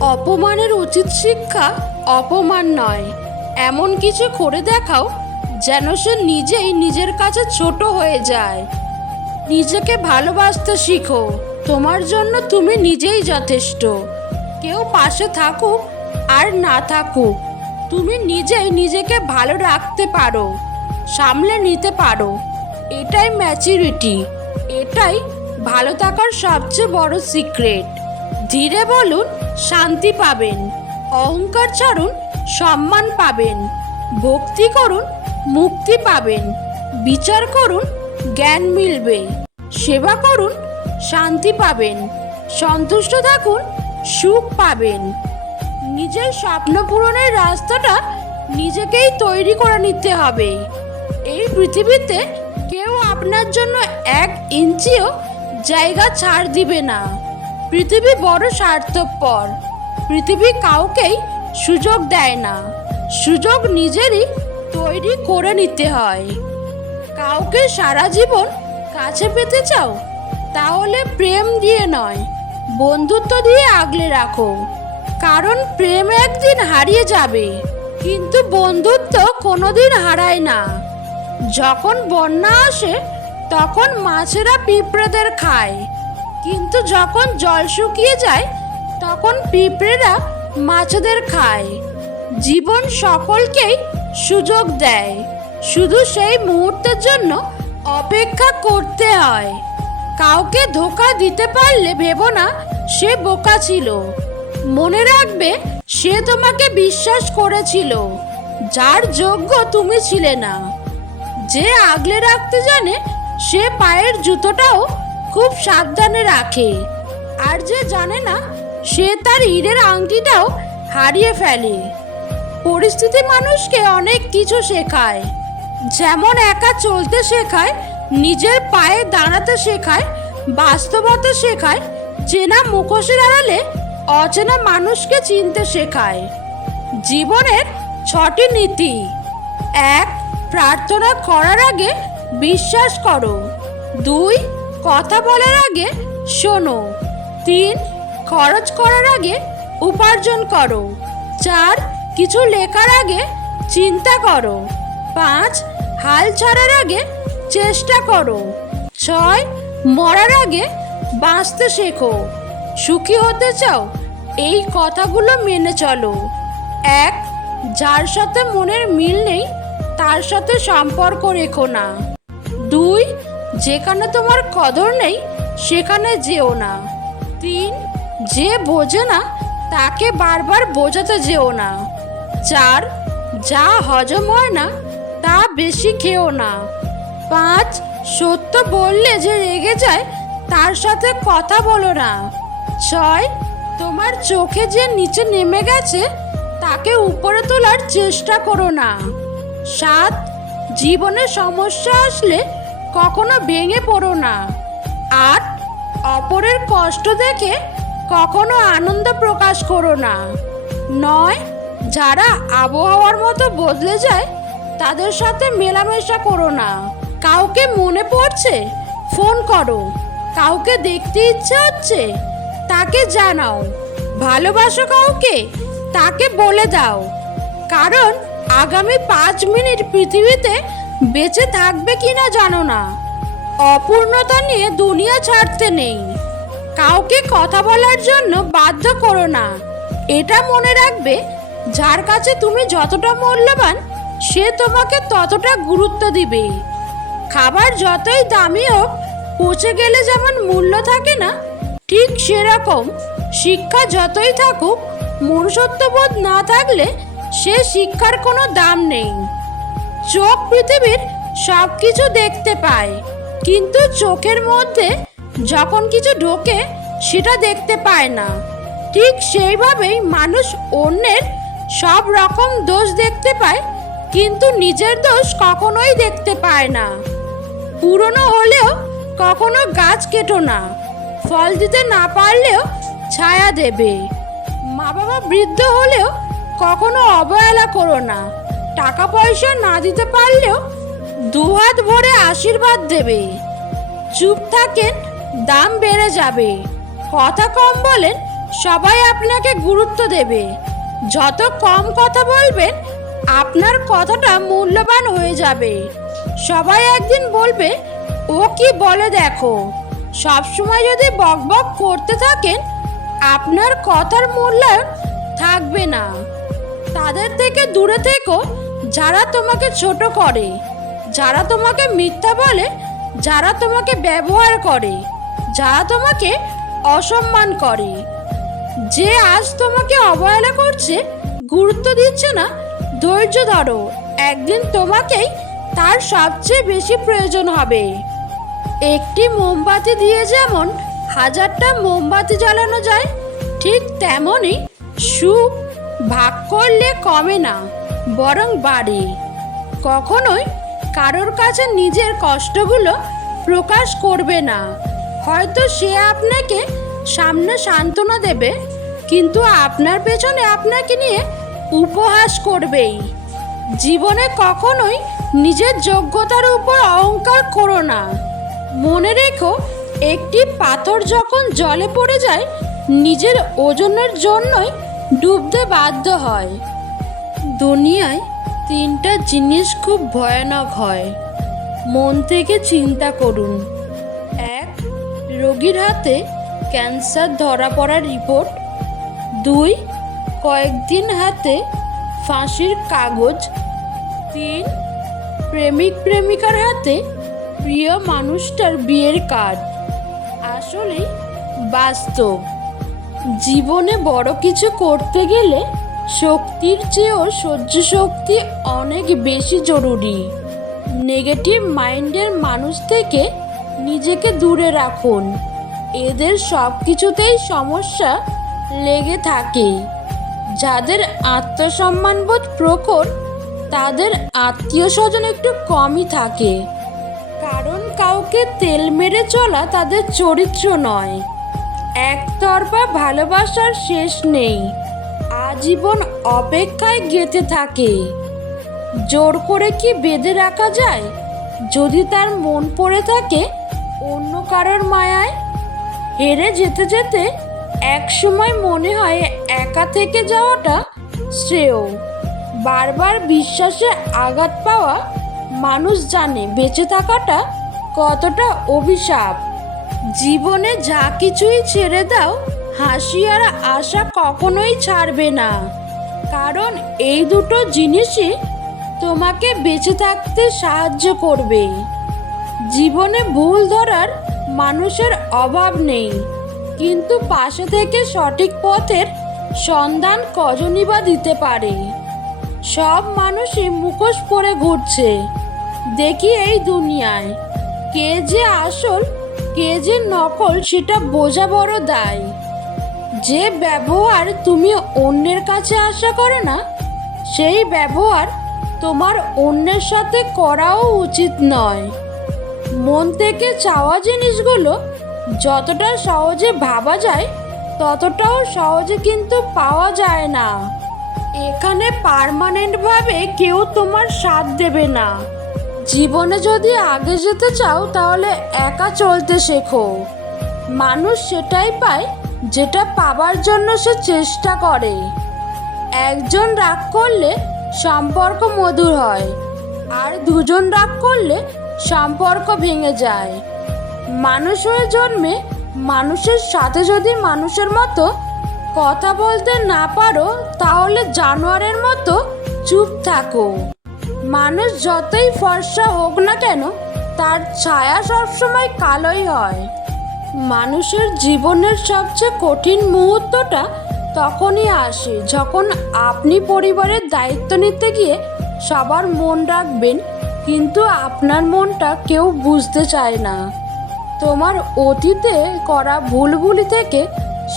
অপমানের উচিত শিক্ষা অপমান নয়। এমন কিছু করে দেখাও যেন সে নিজেই নিজের কাছে ছোট হয়ে যায়। নিজেকে ভালোবাসতে শিখো। তোমার জন্য তুমি নিজেই যথেষ্ট। কেউ পাশে থাকুক আর না থাকুক, তুমি নিজেই নিজেকে ভালো রাখতে পারো, সামলে নিতে পারো। এটাই ম্যাচুরিটি এটাই ভালো থাকার সবচেয়ে বড় সিক্রেট ধীরে বলুন শান্তি পাবেন, অহংকার ছাড়ুন, সম্মান পাবেন, ভক্তি করুন, মুক্তি পাবেন, বিচার করুন, জ্ঞান মিলবে, সেবা করুন, শান্তি পাবেন, সন্তুষ্ট থাকুন, সুখ পাবেন। নিজের স্বপ্ন পূরণের রাস্তাটা নিজেকেই তৈরি করে নিতে হবে। এই পৃথিবীতে কেউ আপনার জন্য এক ইঞ্চিও জায়গা ছাড় দিবে না। পৃথিবী বড় স্বার্থপর। পৃথিবী কাউকেই সুযোগ দেয় না। সুযোগ নিজেরই তৈরি করে নিতে হয়। কাউকে সারা জীবন কাছে পেতে চাও, তাহলে প্রেম দিয়ে নয়, বন্ধুত্ব দিয়ে আগলে রাখো। কারণ প্রেম একদিন হারিয়ে যাবে, কিন্তু বন্ধুত্ব কোনোদিন হারায় না। যখন বন্যা আসে, তখন মাছেরা পিঁপড়েদের খায় কিন্তু যখন জল শুকিয়ে যায়, তখন পিঁপড়েরা মাছেদের খায়। জীবন সকলকেই সুযোগ দেয়। শুধু সেই মুহূর্তের জন্য অপেক্ষা করতে হয়। কাউকে ধোকা দিতে পারলে ভেবো না, সে বোকা ছিল। মনে রাখবে, সে তোমাকে বিশ্বাস করেছিল, যার যোগ্য তুমি ছিলে না। যে আগলে রাখতে জানে, সে পায়ের জুতোটাও খুব সাবধানে রাখে। আর যে জানে না, সে তার হীরের আংটিটাও হারিয়ে ফেলে। পরিস্থিতি মানুষকে অনেক কিছু শেখায়। যেমন একা চলতে শেখায়, নিজের পায়ে দাঁড়াতে শেখায়, বাস্তবতা শেখায়, চেনা মুখোশের আড়ালে অচেনা মানুষকে চিনতে শেখায়। জীবনের ছটি নীতি। এক, প্রার্থনা করার আগে বিশ্বাস করো। দুই কথা বলার আগে শোনো। তিন, খরচ করার আগে উপার্জন করো। চার, কিছু লেখার আগে চিন্তা করো। পাঁচ, হাল ছাড়ার আগে চেষ্টা করো। ছয়, মরার আগে বাঁচতে শেখো। সুখী হতে চাও, এই কথাগুলো মেনে চলো। এক, যার সাথে মনের মিল নেই, তার সাথে সম্পর্ক রেখো না। দুই যেখানে তোমার কদর নেই, সেখানে যেও না। তিন, যে বোঝে না, তাকে বারবার বোঝাতে যেও না। চার, যা হজম হয় না, তা বেশি খেও না। পাঁচ, সত্য বললে যে রেগে যায়, তার সাথে কথা বলো না। ছয়, তোমার চোখে যে নিচে নেমে গেছে, তাকে উপরে তোলার চেষ্টা করো না। সাত, জীবনে সমস্যা আসলে কখনো ভেঙে পড়ো না। আর অপরের কষ্ট দেখে কখনো আনন্দ প্রকাশ করো না। নয়, যারা আবহাওয়ার মতো বদলে যায়, তাদের সাথে মেলামেশা করো না। কাউকে মনে পড়ছে, ফোন করো। কাউকে দেখতে ইচ্ছে হচ্ছে, তাকে জানাও। ভালোবাসো কাউকে, তাকে বলে দাও। কারণ আগামী পাঁচ মিনিট পৃথিবীতে বেঁচে থাকবে কিনা জানো না। অপূর্ণতা নিয়ে দুনিয়া ছাড়তে নেই। কাউকে কথা বলার জন্য বাধ্য করো না। এটা মনে রাখবে, যার কাছে তুমি যতটা মূল্যবান, সে তোমাকে ততটা গুরুত্ব দিবে। খাবার যতই দামি হোক, পচে গেলে যেমন মূল্য থাকে না, ঠিক সেরকম শিক্ষা যতই থাকুক, মনুষ্যত্ববোধ না থাকলে সে শিক্ষার কোনো দাম নেই। চোখ পৃথিবীর সব কিছু দেখতে পায়। কিন্তু চোখের মধ্যে যখন কিছু ঢোকে, সেটা দেখতে পায় না। ঠিক সেইভাবেই মানুষ অন্যের সব রকম দোষ দেখতে পায়, কিন্তু নিজের দোষ কখনোই দেখতে পায় না। পুরনো হলেও কখনো গাছ কেটো না। ফল দিতে না পারলেও ছায়া দেবে। মা বাবা বৃদ্ধ হলেও কখনো অবহেলা করো না। টাকা পয়সা না দিতে পারলেও দুহাত ভরে আশীর্বাদ দেবে। চুপ থাকেন, দাম বেড়ে যাবে। কথা কম বলেন, সবাই আপনাকে গুরুত্ব দেবে। যত কম কথা বলবেন, আপনার কথাটা মূল্যবান হয়ে যাবে। সবাই একদিন বলবে, ও কি বলে দেখো? সবসময় যদি বকবক করতে থাকেন, আপনার কথার মূল্যায়ন থাকবে না। তাদের থেকে দূরে থেকো যারা তোমাকে ছোট করে, যারা তোমাকে মিথ্যা বলে, যারা তোমাকে ব্যবহার করে, যারা তোমাকে অসম্মান করে। যে আজ তোমাকে অবহেলা করছে, গুরুত্ব দিচ্ছে না, ধৈর্য ধরো, একদিন তোমাকেই তার সবচেয়ে বেশি প্রয়োজন হবে। একটি মোমবাতি দিয়ে যেমন হাজারটা মোমবাতি জ্বালানো যায়, ঠিক তেমনই সুখ ভাগ করলে কমে না। বরং বাড়ে। কখনোই কারোর কাছে নিজের কষ্টগুলো প্রকাশ করবে না। হয়তো সে আপনাকে সামনে সান্ত্বনা দেবে, কিন্তু আপনার পেছনে আপনাকে নিয়ে উপহাস করবেই। জীবনে কখনোই নিজের যোগ্যতার উপর অহংকার করো না। মনে রেখো, একটি পাথর যখন জলে পড়ে যায়, নিজের ওজনের জন্যই ডুবতে বাধ্য হয়। দুনিয়ায় তিনটা জিনিস খুব ভয়ানক হয়। মন থেকে চিন্তা করুন। এক, রোগীর হাতে ক্যান্সার ধরা পড়ার রিপোর্ট। দুই, কয়েকদিন হাতে ফাঁসির কাগজ। তিন, প্রেমিক প্রেমিকার হাতে প্রিয় মানুষটার বিয়ের কার্ড। আসলে বাস্তব। জীবনে বড় কিছু করতে গেলে শক্তির চেয়েও সহ্য শক্তি অনেক বেশি জরুরি। নেগেটিভ মাইন্ডের মানুষ থেকে নিজেকে দূরে রাখুন। এদের সব কিছুতেই সমস্যা লেগে থাকে। যাদের আত্মসম্মানবোধ প্রখর, তাদের আত্মীয় স্বজন একটু কমই থাকে। কারণ কাউকে তেল মেরে চলা তাদের চরিত্র নয়। একতরফা ভালোবাসার শেষ নেই। আজীবন অপেক্ষায় গেতে থাকে। জোর করে কি বেঁধে রাখা যায়? যদি তার মন পড়ে থাকে অন্য কারোর মায়ায়? হেরে যেতে যেতে এক সময় মনে হয় একা থেকে যাওয়াটা শ্রেয়। বারবার বিশ্বাসে আঘাত পাওয়া মানুষ জানে বেঁচে থাকাটা কতটা অভিশাপ। জীবনে যা কিছুই ছেড়ে দাও হাসি আর আশা কখনোই ছাড়বে না। কারণ এই দুটো জিনিসই তোমাকে বেঁচে থাকতে সাহায্য করবে। জীবনে ভুল ধরার মানুষের অভাব নেই। কিন্তু পাশে থেকে সঠিক পথের সন্ধান কজনই বা দিতে পারে। সব মানুষই মুখোশ পরে ঘুরছে। দেখি এই দুনিয়ায় কে যে আসল, কে যে নকল, সেটা বোঝা বড় দায়। যে ব্যবহার তুমি অন্যের কাছে আশা করো না, সেই ব্যবহার তোমার অন্যের সাথে করাও উচিত নয়। মন থেকে চাওয়া জিনিসগুলো যতটা সহজে ভাবা যায়, ততটাও সহজে কিন্তু পাওয়া যায় না। এখানে পার্মানেন্টভাবে কেউ তোমার সাথ দেবে না। জীবনে যদি আগে যেতে চাও, তাহলে একা চলতে শেখো। মানুষ সেটাই পায় যেটা পাবার জন্য সে চেষ্টা করে। একজন রাগ করলে সম্পর্ক মধুর হয়, আর দুজন রাগ করলে সম্পর্ক ভেঙে যায়। মানুষ হয়ে জন্মে মানুষের সাথে যদি মানুষের মতো কথা বলতে না পারো, তাহলে জানোয়ারের মতো চুপ থাকো। মানুষ যতই ফর্সা হোক না কেন, তার ছায়া সবসময় কালোই হয়। মানুষের জীবনের সবচেয়ে কঠিন মুহূর্তটা তখনই আসে যখন আপনি পরিবারের দায়িত্ব নিতে গিয়ে সবার মন রাখবেন, কিন্তু আপনার মনটা কেউ বুঝতে চায় না। তোমার অতীতে করা ভুলগুলি থেকে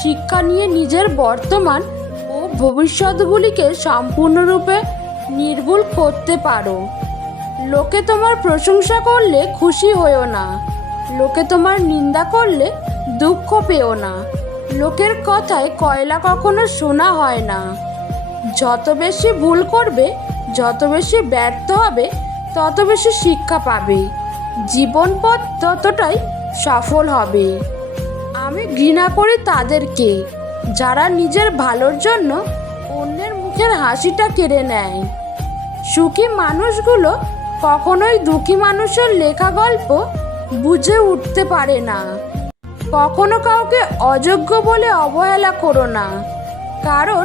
শিক্ষা নিয়ে নিজের বর্তমান ও ভবিষ্যৎগুলিকে সম্পূর্ণরূপে নির্ভুল করতে পারো। লোকে তোমার প্রশংসা করলে খুশি হয়েও না। লোকে তোমার নিন্দা করলে দুঃখ পেও না। লোকের কথায় কয়লা কখনো শোনা হয় না। যত বেশি ভুল করবে, যত বেশি ব্যর্থ হবে, তত বেশি শিক্ষা পাবে। জীবন পথ ততটাই সফল হবে। আমি ঘৃণা করি তাদেরকে, যারা নিজের ভালোর জন্য অন্যের মুখের হাসিটা কেড়ে নেয়। সুখী মানুষগুলো কখনোই দুঃখী মানুষের লেখা গল্প বুঝে উঠতে পারে না। কখনো কাউকে অযোগ্য বলে অবহেলা করো না। কারণ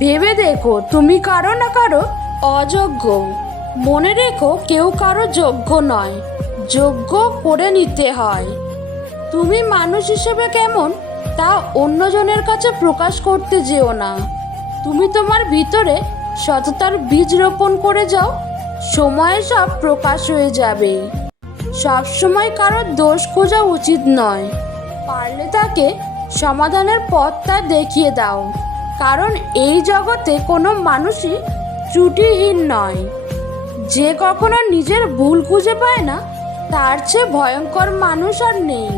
ভেবে দেখো তুমি কারও না কারও অযোগ্য। মনে রেখো কেউ কারও যোগ্য নয়, যোগ্য করে নিতে হয়। তুমি মানুষ হিসেবে কেমন তা অন্যজনের কাছে প্রকাশ করতে যেও না। তুমি তোমার ভিতরে সততার বীজ রোপণ করে যাও, সময়ে সব প্রকাশ হয়ে যাবে। সবসময় কারোর দোষ খোঁজা উচিত নয়। পারলে তাকে সমাধানের পথটা দেখিয়ে দাও। কারণ এই জগতে কোনো মানুষই ত্রুটিহীন নয়। যে কখনো নিজের ভুল খুঁজে পায় না, তার চেয়ে ভয়ঙ্কর মানুষ আর নেই।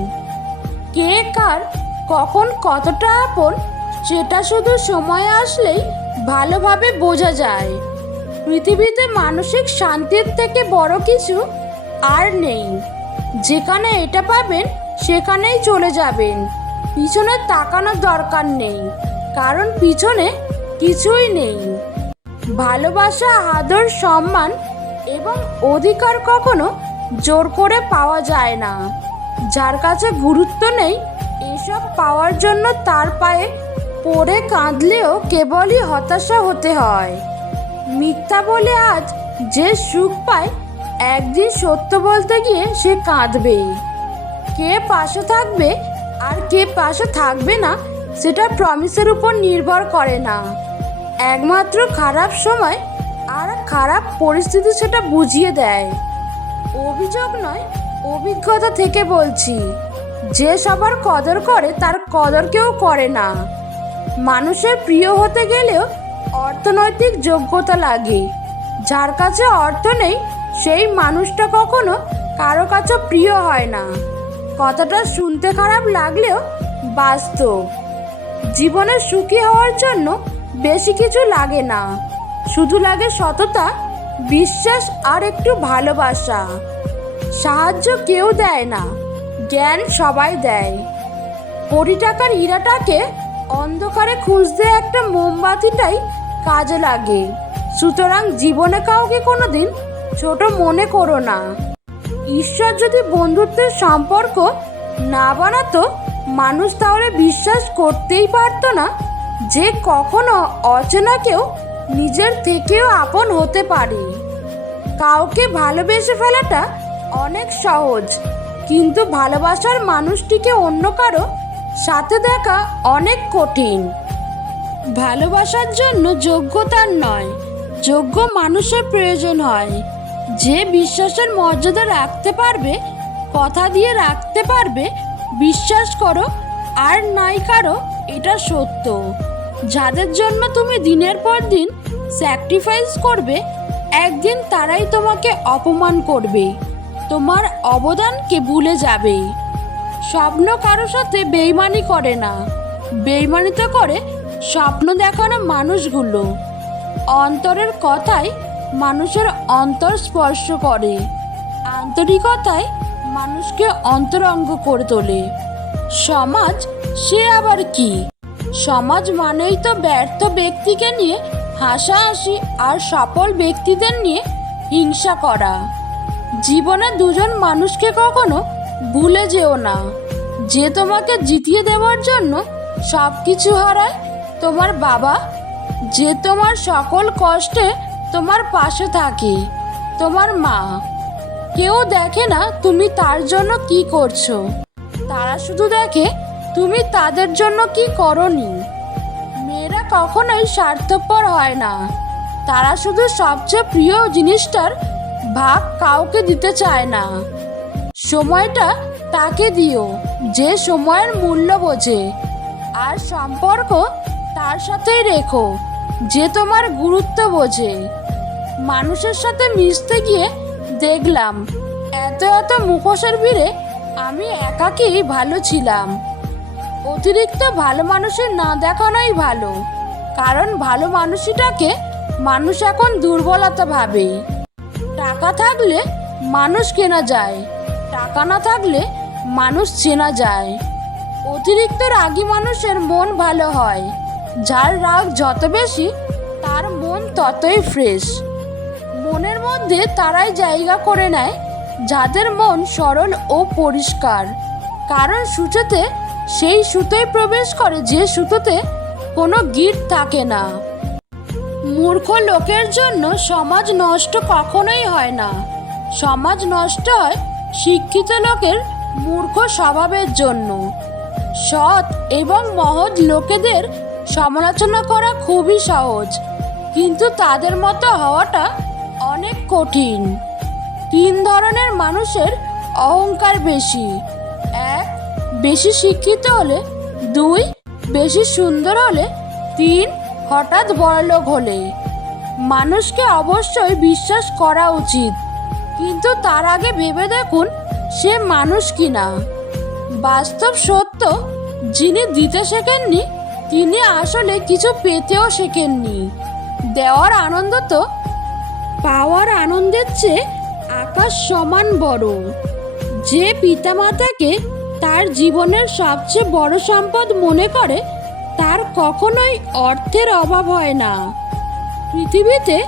কে কার কখন কতটা আপন, সেটা শুধু সময় আসলেই ভালোভাবে বোঝা যায়। পৃথিবীতে মানসিক শান্তির থেকে বড় কিছু আর নেই। যেখানে এটা পাবেন, সেখানেই চলে যাবেন। পিছনে তাকানোর দরকার নেই, কারণ পিছনে কিছুই নেই। ভালোবাসা, আদর, সম্মান এবং অধিকার কখনো জোর করে পাওয়া যায় না। যার কাছে গুরুত্ব নেই, এসব পাওয়ার জন্য তার পায়ে পড়ে কাঁদলেও কেবলই হতাশা হতে হয়। মিথ্যা বলে আজ যে সুখ পায় একদিন সত্য বলতে গিয়ে সে কাঁদবেই। কে পাশে থাকবে আর কে পাশে থাকবে না, সেটা প্রমিসের উপর নির্ভর করে না। একমাত্র খারাপ সময় আর খারাপ পরিস্থিতি সেটা বুঝিয়ে দেয়। অভিযোগ নয়, অভিজ্ঞতা থেকে বলছি, যে সবার কদর করে তার কদর কেউ করে না। মানুষের প্রিয় হতে গেলেও অর্থনৈতিক যোগ্যতা লাগে, যার কাছে অর্থ নেই সেই মানুষটা কখনো কারও কাছে প্রিয় হয় না। কথাটা শুনতে খারাপ লাগলেও বাস্তব। জীবনে সুখী হওয়ার জন্য বেশি কিছু লাগে না। শুধু লাগে সততা, বিশ্বাস আর একটু ভালোবাসা। সাহায্য কেউ দেয় না, জ্ঞান সবাই দেয়। কোটি টাকার হীরাটাকে অন্ধকারে খুঁজতে একটা মোমবাতিটাই কাজে লাগে। সুতরাং জীবনে কাউকে কোনোদিন ছোট মনে করো না। ঈশ্বর যদি বন্ধুত্বের সম্পর্ক না বানাতো, মানুষ তাহলে বিশ্বাস করতেই পারতো না যে কখনো অচেনা কেউ নিজের থেকেও আপন হতে পারে। কাউকে ভালোবেসে ফেলাটা অনেক সহজ, কিন্তু ভালোবাসার মানুষটিকে অন্য কারও সাথে দেখা অনেক কঠিন। ভালোবাসার জন্য যোগ্যতার নয়, যোগ্য মানুষের প্রয়োজন হয়। যে বিশ্বাসের মর্যাদা রাখতে পারবে, কথা দিয়ে রাখতে পারবে, বিশ্বাস করো আর নাই কারও, এটা সত্য। যাদের জন্য তুমি দিনের পর দিন স্যাক্রিফাইস করবে, একদিন তারাই তোমাকে অপমান করবে। তোমার অবদানকে ভুলে যাবে। স্বপ্ন কারও সাথে বেইমানি করে না। বেইমানি তো করে স্বপ্ন দেখানো মানুষগুলো। অন্তরের কথাই মানুষের অন্তর স্পর্শ করে। আন্তরিকতায় মানুষকে অন্তরঙ্গ করে তোলে। সমাজ, সে আবার কি? সমাজ মানেই তো ব্যর্থ ব্যক্তিকে নিয়ে হাসাহাসি আর সফল ব্যক্তিদের নিয়ে হিংসা করা। জীবনে দুজন মানুষকে কখনো ভুলে যেও না। যে তোমাকে জিতিয়ে দেওয়ার জন্য সব কিছু হারায় তোমার বাবা, যে তোমার সকল কষ্টে তোমার পাশে থাকে, তোমার মা। কেউ দেখে না তুমি তার জন্য কি করছ। তারা শুধু দেখে, তুমি তাদের জন্য কি করনি। মেয়েরা কখনোই স্বার্থপর হয় না। তারা শুধু সবচেয়ে প্রিয় জিনিসটার ভাগ কাউকে দিতে চায় না। সময়টা তাকে দিও, যে সময়ের মূল্য বোঝে। আর সম্পর্ক তার সাথেই রেখো। যে তোমার গুরুত্ব বোঝে। মানুষের সাথে মিশতে গিয়ে দেখলাম, এত এত মুখোশের ভিড়ে আমি একাকেই ভালো ছিলাম। অতিরিক্ত ভালো মানুষের না দেখানোই ভালো, কারণ ভালো মানুষটাকে মানুষ এখন দুর্বলতা ভাবে। টাকা থাকলে মানুষ কেনা যায়, টাকা না থাকলে মানুষ চেনা যায়। অতিরিক্ত রাগী মানুষের মন ভালো হয় যার রাগ যত বেশি, তার মন ততই ফ্রেশ মনের মধ্যে তারাই জায়গা করে নেয়, যাদের মন সরল ও পরিষ্কার। কারণ সুতোতে, সেই সুতোয় প্রবেশ করে যে সুতোতে কোনো গিট থাকে না। মূর্খ লোকের জন্য সমাজ নষ্ট কখনোই হয় না। সমাজ নষ্ট হয় শিক্ষিত লোকের মূর্খ স্বভাবের জন্য। সৎ এবং মহৎ লোকেদের সমালোচনা করা খুবই সহজ, কিন্তু তাদের মতো হওয়াটা অনেক কঠিন। তিন ধরনের মানুষের অহংকার বেশি। এক, বেশি শিক্ষিত হলে। দুই, বেশি সুন্দর হলে। তিন, হঠাৎ বড়লোক হলে মানুষকে অবশ্যই বিশ্বাস করা উচিত, কিন্তু তার আগে ভেবে দেখুন সে মানুষ কিনা। বাস্তব সত্য যিনি দিতে শেখেননি তিনি আসলে কিছু পেতেও শেখেননি। দেওয়ার আনন্দ তো? পাওয়ার আনন্দের চেয়ে আকাশ সমান বড়। যে পিতামাতাকে তার জীবনের সবচেয়ে বড় সম্পদ মনে করে, তার কখনোই অর্থের অভাব হয় না। পৃথিবীতে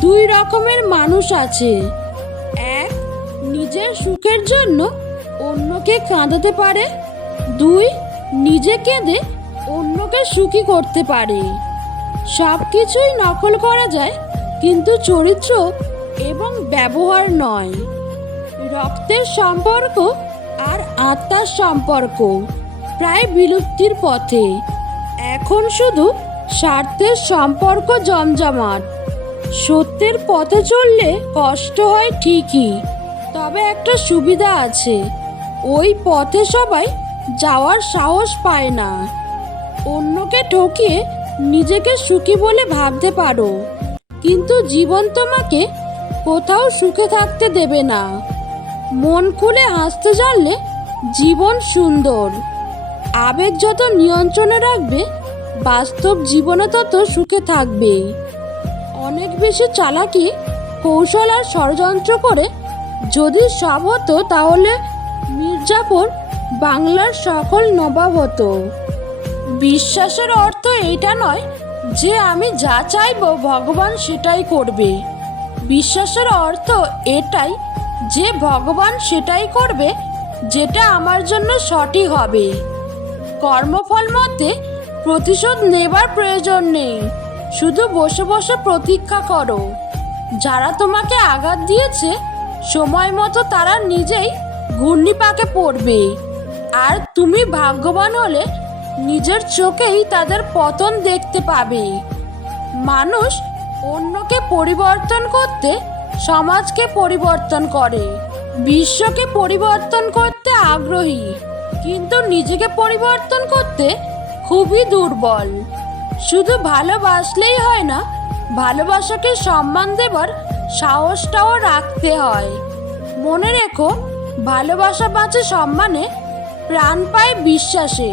দুই রকমের মানুষ আছে। এক, নিজের সুখের জন্য অন্যকে কাঁদাতে পারে। দুই, নিজে কেঁদে অন্যকে সুখী করতে পারে। সব কিছুই নকল করা যায়, কিন্তু চরিত্র এবং ব্যবহার নয়। রক্তের সম্পর্ক আর আত্মার সম্পর্ক প্রায় বিলুপ্তির পথে। এখন শুধু স্বার্থের সম্পর্ক জমজমাট। সত্যের পথে চললে কষ্ট হয় ঠিকই, তবে একটা সুবিধা আছে। ওই পথে সবাই যাওয়ার সাহস পায় না। অন্যকে ঠকিয়ে নিজেকে সুখী বলে ভাবতে পারো। কিন্তু জীবন তোমাকে কোথাও সুখে থাকতে দেবে না। মন খুলে হাসতে জানলে জীবন সুন্দর। আবেগ যত নিয়ন্ত্রণে রাখবে, বাস্তব জীবনে তত সুখে থাকবে। অনেক বেশি চালাকি, কৌশল আর ষড়যন্ত্র করে যদি সব হতো তাহলে মির্জাপুর বাংলার সকল নবাব হতো। বিশ্বাসের অর্থ এইটা নয় যে আমি যা চাইব ভগবান সেটাই করবে। বিশ্বাসের অর্থ এটাই যে ভগবান সেটাই করবে, যেটা আমার জন্য সঠিক হবে। কর্মফল মতে প্রতিশোধ নেবার প্রয়োজন নেই, শুধু বসে বসে প্রতীক্ষা করো। যারা তোমাকে আঘাত দিয়েছে, সময় মতো তারা নিজেই ঘূর্ণিপাকে পড়বে। আর তুমি ভাগ্যবান হলে নিজের চোখেই তাদের পতন দেখতে পাবে। মানুষ অন্যকে পরিবর্তন করতে, সমাজকে পরিবর্তন করে। বিশ্বকে পরিবর্তন করতে আগ্রহী, কিন্তু নিজেকে পরিবর্তন করতে খুবই দুর্বল। শুধু ভালোবাসলেই হয় না, ভালোবাসাকে সম্মান দেবার সাহসটাও রাখতে হয়। মনে রেখো, ভালোবাসা বাঁচে সম্মানে, প্রাণ পায় বিশ্বাসে।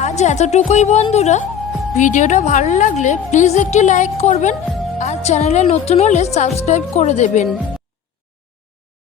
আজ এতটুকুই বন্ধুরা। ভিডিওটা ভালো লাগলে প্লিজ একটি লাইক করবেন আর চ্যানেলে নতুন হলে সাবস্ক্রাইব করে দেবেন।